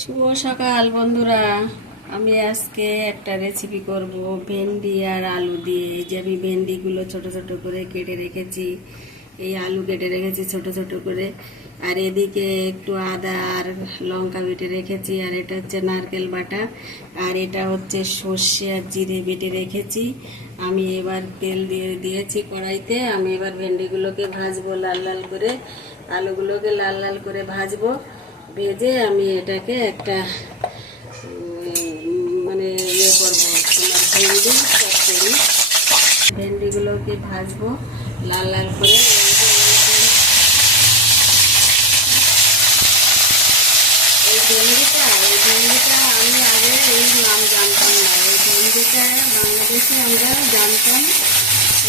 শুভ সকাল বন্ধুরা। আমি আজকে একটা রেসিপি করব ভেন্ডি আর আলু দিয়ে। এই যে আমি ভেন্ডিগুলো ছোট ছোট করে কেটে রেখেছি, এই আলু কেটে রেখেছি ছোট ছোট করে, আর এদিকে একটু আদা আর লঙ্কা বেটে রেখেছি, আর এটা হচ্ছে নারকেল বাটা, আর এটা হচ্ছে সর্ষে আর জিরে বেটে রেখেছি। আমি এবার তেল দিয়ে দিয়েছি কড়াইতে। আমি এবার ভেন্ডিগুলোকে ভাজবো লাল লাল করে, আলুগুলোকে লাল লাল করে ভাজবো। ভেজে আমি এটাকে একটা মানে ইয়ে করবো, তোমার ভেন্ডি চচ্চড়ি। ভেন্ডিগুলোকে ভাজবো লাল লাল করে। এই ভেন্ডিটা আমি আগে এই নাম জানতাম না। এই ভেন্ডিটা বাংলাদেশে আমরা জানতাম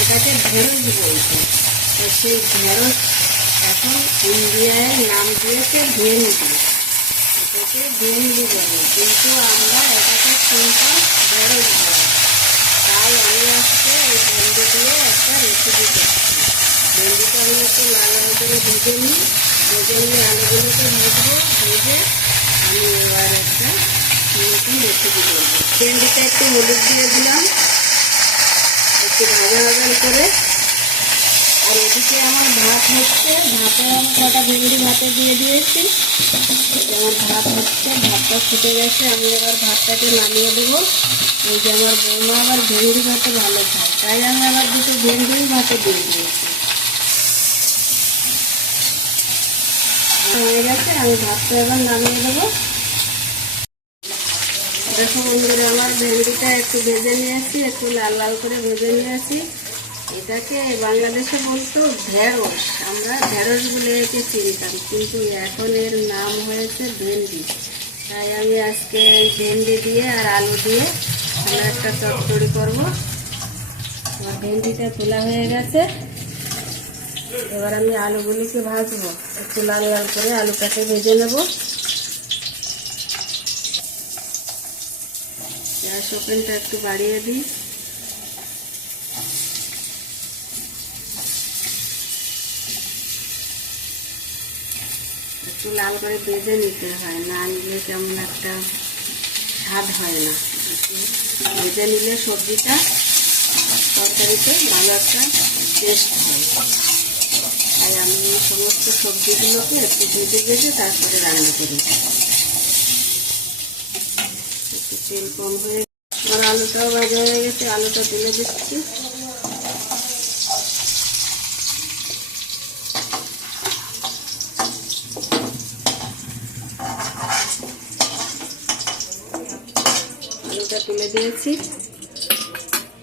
এটাকে ঢেঁড়স বলতো, তো সেই ঢেঁড়স এখন ইন্ডিয়ায় নাম দিয়েছে ভেন্ডি। এটাকে ভেন্ডি বলে, কিন্তু আমরা এটাকে সিম্পল ঢেঁড়স বলি। তাই আমি আজকে এই ভেন্ডি দিয়ে একটা রেসিপি করছি। ভেন্ডিটা আমি একটু লাল লাল করে ভেজে নিই, ভেজে নিয়ে আলুগুলোকে ভাজবো। ভেজে আমি এবার একটা নতুন রেসিপি করবো। ভেন্ডিটা একটু হলুদ দিয়ে দিলাম, একটু ভাজা ভাজা করে। আর এদিকে আমার ভাত হচ্ছে, ভাতে আমি কটা ভেন্ডি ভাতে দিয়ে দিয়েছি। আমার ভাত হচ্ছে, ভাতটা ফুটে গেছে। আমি এবার ভাতটাকে নামিয়ে দেবো। এই যে আমার বৌমা আবার ভেন্ডি ভাতে ভালো খায়, তাই আমি আবার দুটো ভেন্ডি ভাতে দিয়ে দিয়েছি। হয়ে গেছে, আমি ভাতটা এবার নামিয়ে দেবো। দেখো বন্ধুরা, আমার ভেন্ডিটা একটু ভেজে নিয়ে আসি, একটু লাল লাল করে ভেজে নিয়ে আসি। এটাকে বাংলাদেশে বলতো ঢেঁড়স, আমরা ঢেঁড়স বলে একে চিনতাম, কিন্তু এখন এর নাম হয়েছে ভেন্ডি। তাই আমি আজকে এই ভেন্ডি দিয়ে আর আলু দিয়ে আমরা একটা চচ্চড়ি করবো। আমার ভেন্ডিটা তোলা হয়ে গেছে, এবার আমি আলুগুলিকে ভাজবো। একটু লাল লাল করে আলুটাকে ভেজে নেব। গ্যাস ওভেনটা একটু বাড়িয়ে দিই। একটু লাল করে ভেজে নিতে হয়, না নিলে কেমন একটা স্বাদ হয় না। ভেজে নিলে সবজিটা তরকারিতে ভালো একটা টেস্ট হয়। তাই আমি এই সমস্ত সবজিগুলোকে একটু ভেজে ভেজে তারপরে রান্না করি। একটু তেল কম হয়ে আর আলুটাও ভাজা হয়ে গেছে, আলুটা তুলে দিচ্ছি। আলুটা তুলে দিয়েছি।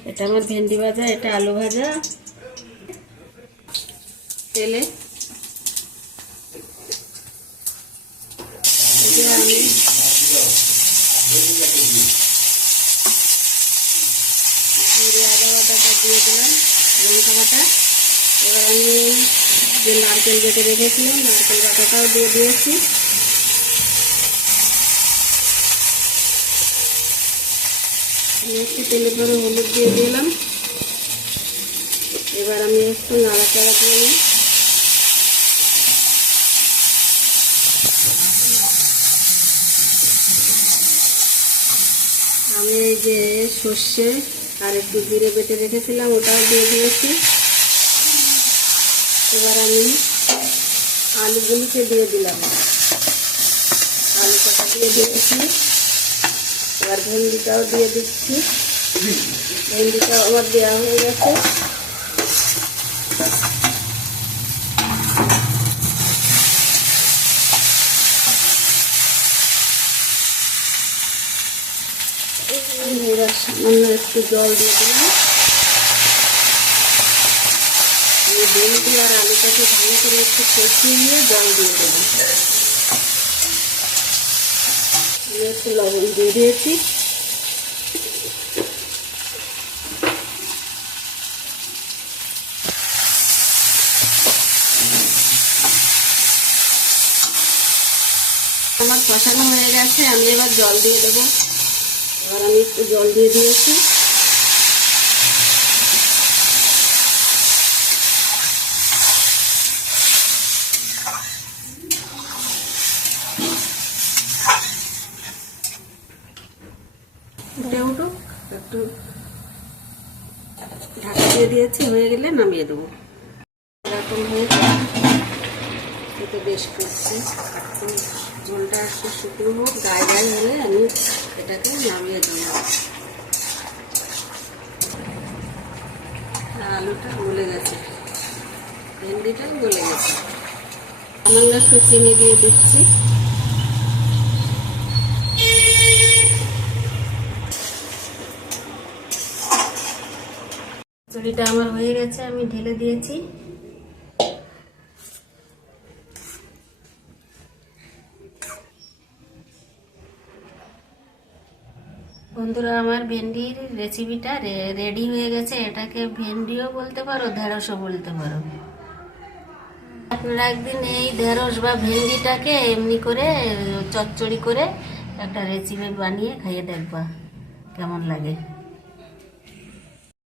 এটা আমার ভেন্ডি ভাজা, এটা আলু ভাজা। তেলে আমি জিরে আদা বাটাটা দিয়ে দিলাম, লঙ্কা বাটা। এবার আমি যে নারকেল বেটে রেখেছিলাম, নারকেল বাটাটাও দিয়ে দিয়েছি। একটু তেলে পরে হলুদ দিয়ে দিলাম। এবার আমি একটু নাড়াচাড়া দিয়ে নিই। আমি এই যে সর্ষে আর একটু জিরে বেটে রেখেছিলাম, ওটাও দিয়ে দিয়েছি। এবার আমি আলুগুলিকে দিয়ে দিলাম, আলুটা দিয়ে দিয়েছি। এবার ভেন্ডিটাও দিয়ে দিচ্ছি। ভেন্ডিটাও আমার দেওয়া হয়ে গেছে। এবার সামান্য একটু জল দিয়ে দিলাম। এই ভেন্ডি আর আলুটাকে ভালো করে একটু কষিয়ে নিয়ে জল দিয়ে দেবো। আমি একটু লবণ দিয়ে দিয়েছি। আমার কষানো হয়ে গেছে, আমি এবার জল দিয়ে দেবো। এবার আমি একটু জল দিয়ে দিয়েছি। দিয়ে দিয়েছি, হয়ে গেলে নামিয়ে দেবো। এরকম হয়েছে, এতে বেশ করছে। একদম ঝোলটা একটু শুকনো হোক, গায়ে গায়ে হলে আমি এটাকে নামিয়ে দেবো। আলুটা গলে গেছে, ভেন্ডিটাও গলে গেছে। সামান্য একটু চিনি দিয়ে দিচ্ছি। খিচুড়িটা আমার হয়ে গেছে, আমি ঢেলে দিয়েছি। বন্ধুরা, আমার ভেন্ডির রেসিপিটা রেডি হয়ে গেছে। এটাকে ভেন্ডিও বলতে পারো, ঢেঁড়সও বলতে পারো। আপনারা একদিন এই ঢেঁড়স বা ভেন্ডিটাকে এমনি করে চচ্চড়ি করে একটা রেসিপি বানিয়ে খাইয়ে দেখবা কেমন লাগে।